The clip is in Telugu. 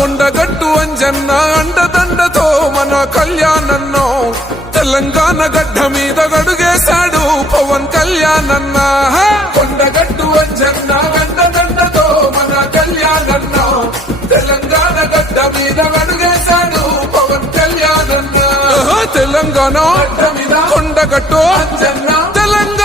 కొండగట్టు అంజన్న అండదండతో మన కళ్యాణన్నో తెలంగాణ గడ్డ మీద గడుగేశాడు పవన్ కళ్యాణన్న కొండగట్టు అంజన్న అండదండతో మన కళ్యాణన్నో తెలంగాణ గడ్డ మీద గడుగేశాడు పవన్ కళ్యాణన్న తెలంగాణ గడ్డ మీద కొండగట్టు అంజన్న తెలంగాణ